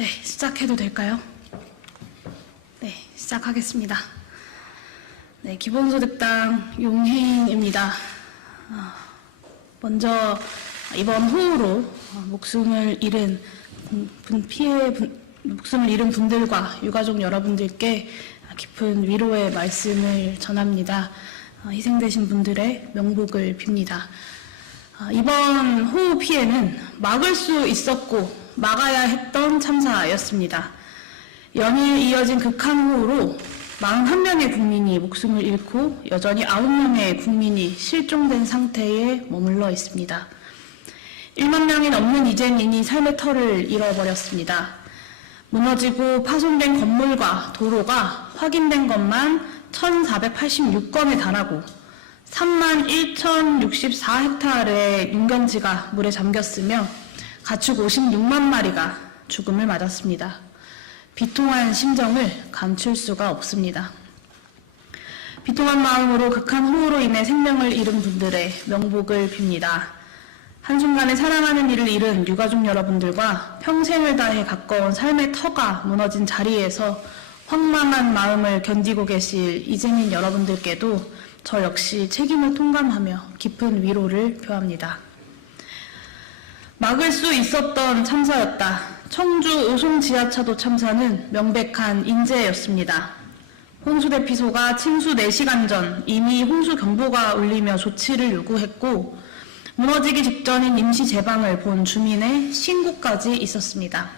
네, 시작해도 될까요? 네, 시작하겠습니다. 네, 기본소득당 용혜인입니다. 먼저 이번 호우로 목숨을 잃은 분들과 유가족 여러분들께 깊은 위로의 말씀을 전합니다. 희생되신 분들의 명복을 빕니다. 이번 호우 피해는 막을 수 있었고 막아야 했던 참사였습니다. 연일 이어진 극한 호우로 41명의 국민이 목숨을 잃고 여전히 9명의 국민이 실종된 상태에 머물러 있습니다. 1만 명이 넘는 이재민이 삶의 터를 잃어버렸습니다. 무너지고 파손된 건물과 도로가 확인된 것만 1,486건에 달하고 31,064헥타르의 농경지가 물에 잠겼으며 가축 56만 마리가 죽음을 맞았습니다. 비통한 심정을 감출 수가 없습니다. 비통한 마음으로 극한 호우로 인해 생명을 잃은 분들의 명복을 빕니다. 한순간에 사랑하는 이를 잃은 유가족 여러분들과 평생을 다해 가까운 삶의 터가 무너진 자리에서 황망한 마음을 견디고 계실 이재민 여러분들께도 저 역시 책임을 통감하며 깊은 위로를 표합니다. 막을 수 있었던 참사였다. 청주 오송 지하차도 참사는 명백한 인재였습니다. 홍수대피소가 침수 4시간 전 이미 홍수경보가 울리며 조치를 요구했고 무너지기 직전인 임시 제방을 본 주민의 신고까지 있었습니다.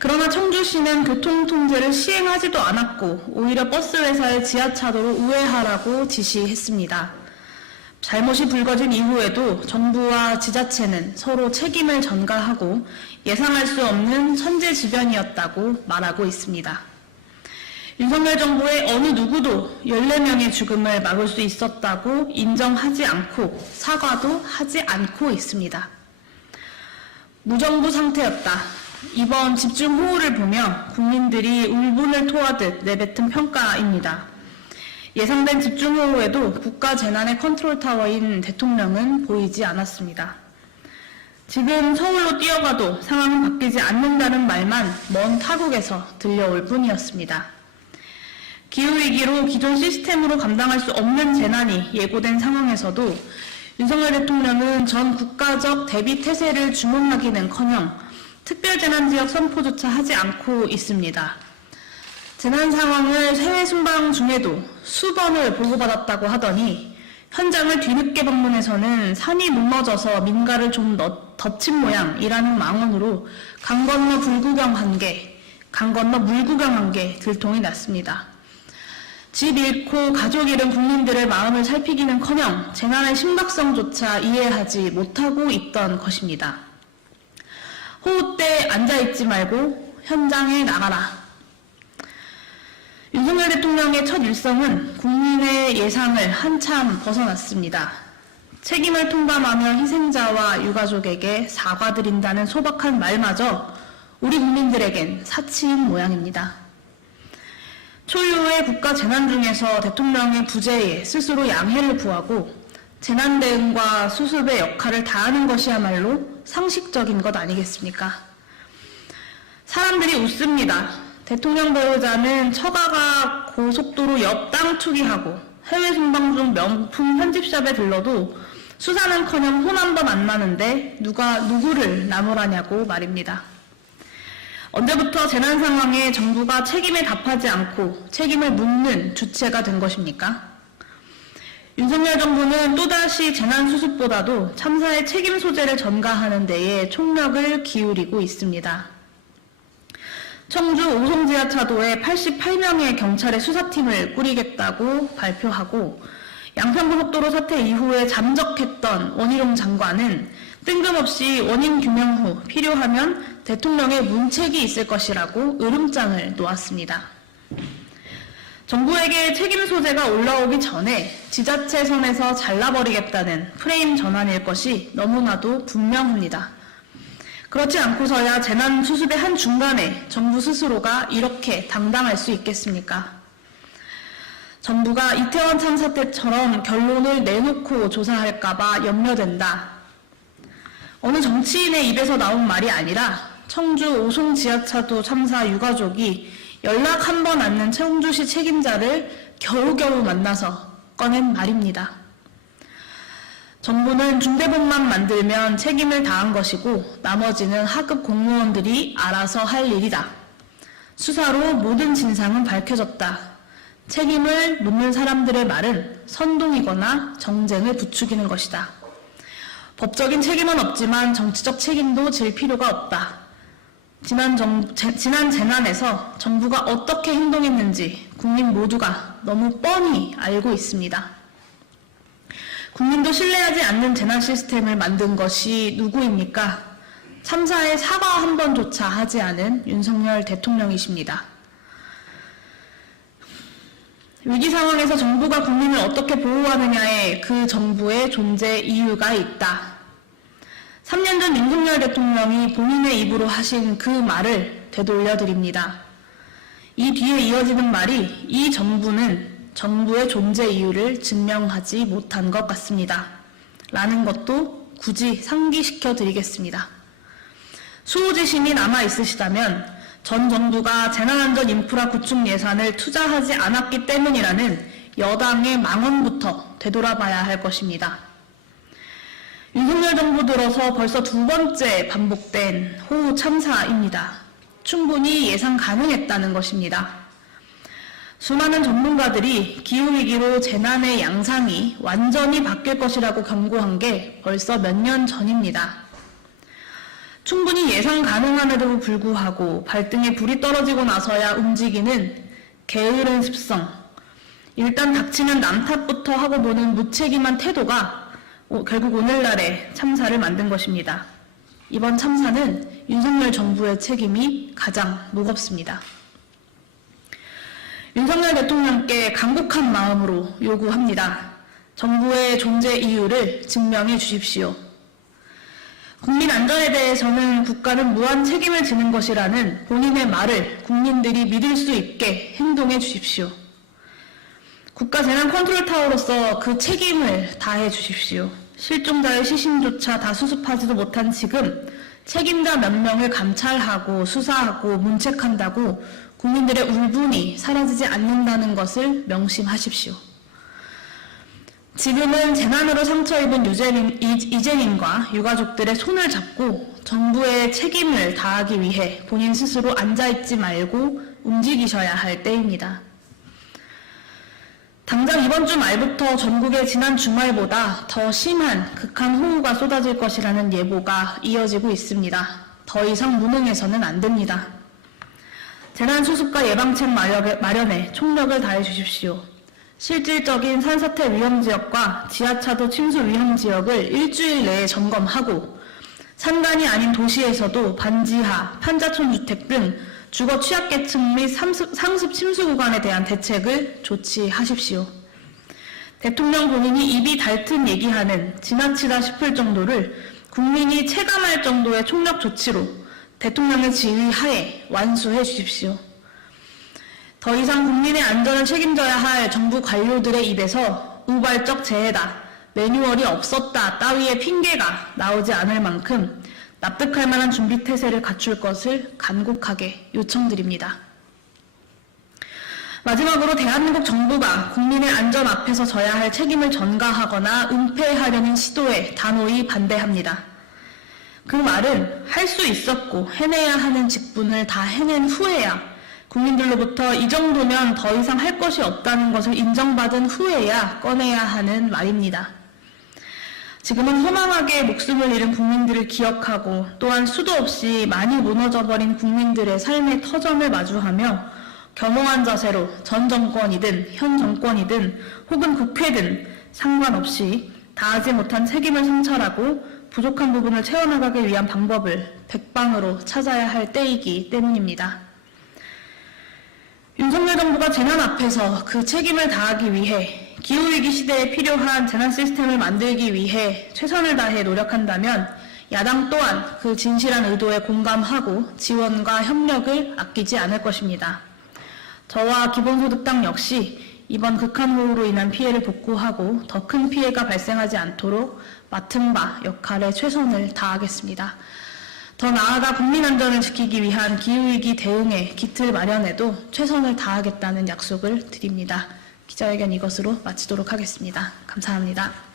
그러나 청주시는 교통통제를 시행하지도 않았고 오히려 버스회사의 지하차도로 우회하라고 지시했습니다. 잘못이 불거진 이후에도 정부와 지자체는 서로 책임을 전가하고 예상할 수 없는 천재지변이었다고 말하고 있습니다. 윤석열 정부의 어느 누구도 14명의 죽음을 막을 수 있었다고 인정하지 않고 사과도 하지 않고 있습니다. 무정부 상태였다. 이번 집중호우를 보며 국민들이 울분을 토하듯 내뱉은 평가입니다. 예상된 집중호우에도 국가재난의 컨트롤타워인 대통령은 보이지 않았습니다. 지금 서울로 뛰어가도 상황은 바뀌지 않는다는 말만 먼 타국에서 들려올 뿐이었습니다. 기후위기로 기존 시스템으로 감당할 수 없는 재난이 예고된 상황에서도 윤석열 대통령은 전 국가적 대비 태세를 주문하기는커녕 특별재난지역 선포조차 하지 않고 있습니다. 재난 상황을 해외 순방 중에도 수번을 보고받았다고 하더니 현장을 뒤늦게 방문해서는 산이 무너져서 민가를 좀 덮친 모양이라는 망언으로 강 건너 물 구경한 게 들통이 났습니다. 집 잃고 가족 잃은 국민들의 마음을 살피기는커녕 재난의 심각성조차 이해하지 못하고 있던 것입니다. 호우 때 앉아있지 말고 현장에 나가라. 윤석열 대통령의 첫 일성은 국민의 예상을 한참 벗어났습니다. 책임을 통감하며 희생자와 유가족에게 사과드린다는 소박한 말마저 우리 국민들에겐 사치인 모양입니다. 초유의 국가 재난 중에서 대통령의 부재에 스스로 양해를 구하고 재난 대응과 수습의 역할을 다하는 것이야말로 상식적인 것 아니겠습니까? 사람들이 웃습니다. 대통령 배우자는 처가가 고속도로 옆 땅 투기하고 해외 순방 중 명품 편집샵에 들러도 수사는커녕 혼 한 번 안 나는데 누가 누구를 나무라냐고 말입니다. 언제부터 재난 상황에 정부가 책임에 답하지 않고 책임을 묻는 주체가 된 것입니까? 윤석열 정부는 또다시 재난 수습보다도 참사의 책임 소재를 전가하는 데에 총력을 기울이고 있습니다. 청주 오송지하차도에 88명의 경찰의 수사팀을 꾸리겠다고 발표하고 양평고속도로 사태 이후에 잠적했던 원희룡 장관은 뜬금없이 원인 규명 후 필요하면 대통령의 문책이 있을 것이라고 으름장을 놓았습니다. 정부에게 책임 소재가 올라오기 전에 지자체 선에서 잘라버리겠다는 프레임 전환일 것이 너무나도 분명합니다. 그렇지 않고서야 재난 수습의 한중간에 정부 스스로가 이렇게 당당할 수 있겠습니까? 정부가 이태원 참사 때처럼 결론을 내놓고 조사할까봐 염려된다. 어느 정치인의 입에서 나온 말이 아니라 청주 오송 지하차도 참사 유가족이 연락 한 번 않는 청주시 책임자를 겨우겨우 만나서 꺼낸 말입니다. 정부는 중대본만 만들면 책임을 다한 것이고 나머지는 하급 공무원들이 알아서 할 일이다. 수사로 모든 진상은 밝혀졌다. 책임을 묻는 사람들의 말은 선동이거나 정쟁을 부추기는 것이다. 법적인 책임은 없지만 정치적 책임도 질 필요가 없다. 지난 재난에서 정부가 어떻게 행동했는지 국민 모두가 너무 뻔히 알고 있습니다. 국민도 신뢰하지 않는 재난 시스템을 만든 것이 누구입니까? 참사의 사과 한 번조차 하지 않은 윤석열 대통령이십니다. 위기 상황에서 정부가 국민을 어떻게 보호하느냐에 그 정부의 존재 이유가 있다. 3년 전 윤석열 대통령이 본인의 입으로 하신 그 말을 되돌려 드립니다. 이 뒤에 이어지는 말이 이 정부는 정부의 존재 이유를 증명하지 못한 것 같습니다. 라는 것도 굳이 상기시켜 드리겠습니다. 수호지심이 남아있으시다면 전 정부가 재난안전 인프라 구축 예산을 투자하지 않았기 때문이라는 여당의 망언부터 되돌아봐야 할 것입니다. 윤석열 정부 들어서 벌써 두 번째 반복된 호우 참사입니다. 충분히 예상 가능했다는 것입니다. 수많은 전문가들이 기후위기로 재난의 양상이 완전히 바뀔 것이라고 경고한 게 벌써 몇 년 전입니다. 충분히 예상 가능함에도 불구하고 발등에 불이 떨어지고 나서야 움직이는 게으른 습성, 일단 닥치면 남 탓부터 하고 보는 무책임한 태도가 결국 오늘날의 참사를 만든 것입니다. 이번 참사는 윤석열 정부의 책임이 가장 무겁습니다. 윤석열 대통령께 간곡한 마음으로 요구합니다. 정부의 존재 이유를 증명해 주십시오. 국민 안전에 대해서는 국가는 무한 책임을 지는 것이라는 본인의 말을 국민들이 믿을 수 있게 행동해 주십시오. 국가 재난 컨트롤 타워로서 그 책임을 다해 주십시오. 실종자의 시신조차 다 수습하지도 못한 지금 책임자 몇 명을 감찰하고 수사하고 문책한다고 국민들의 울분이 사라지지 않는다는 것을 명심하십시오. 지금은 재난으로 상처 입은 이재민과 유가족들의 손을 잡고 정부의 책임을 다하기 위해 본인 스스로 앉아있지 말고 움직이셔야 할 때입니다. 당장 이번 주 말부터 전국에 지난 주말보다 더 심한 극한 호우가 쏟아질 것이라는 예보가 이어지고 있습니다. 더 이상 무능해서는 안 됩니다. 재난수습과 예방책 마련에 총력을 다해 주십시오. 실질적인 산사태 위험지역과 지하차도 침수 위험지역을 일주일 내에 점검하고 산간이 아닌 도시에서도 반지하, 판자촌 주택 등 주거 취약계층 및 상습 침수 구간에 대한 대책을 조치하십시오. 대통령 본인이 입이 닳은 얘기하는 지나치다 싶을 정도를 국민이 체감할 정도의 총력 조치로 대통령의 지휘하에 완수해 주십시오. 더 이상 국민의 안전을 책임져야 할 정부 관료들의 입에서 우발적 재해다, 매뉴얼이 없었다 따위의 핑계가 나오지 않을 만큼 납득할 만한 준비 태세를 갖출 것을 간곡하게 요청드립니다. 마지막으로 대한민국 정부가 국민의 안전 앞에서 져야 할 책임을 전가하거나 은폐하려는 시도에 단호히 반대합니다. 그 말은 할 수 있었고 해내야 하는 직분을 다 해낸 후에야 국민들로부터 이 정도면 더 이상 할 것이 없다는 것을 인정받은 후에야 꺼내야 하는 말입니다. 지금은 허망하게 목숨을 잃은 국민들을 기억하고 또한 수도 없이 많이 무너져 버린 국민들의 삶의 터전을 마주하며 겸허한 자세로 전 정권이든 현 정권이든 혹은 국회든 상관없이 다하지 못한 책임을 성찰하고 부족한 부분을 채워나가기 위한 방법을 백방으로 찾아야 할 때이기 때문입니다. 윤석열 정부가 재난 앞에서 그 책임을 다하기 위해 기후위기 시대에 필요한 재난 시스템을 만들기 위해 최선을 다해 노력한다면 야당 또한 그 진실한 의도에 공감하고 지원과 협력을 아끼지 않을 것입니다. 저와 기본소득당 역시 이번 극한호우로 인한 피해를 복구하고 더 큰 피해가 발생하지 않도록 맡은 바 역할에 최선을 다하겠습니다. 더 나아가 국민 안전을 지키기 위한 기후위기 대응에 기틀 마련에도 최선을 다하겠다는 약속을 드립니다. 기자회견 이것으로 마치도록 하겠습니다. 감사합니다.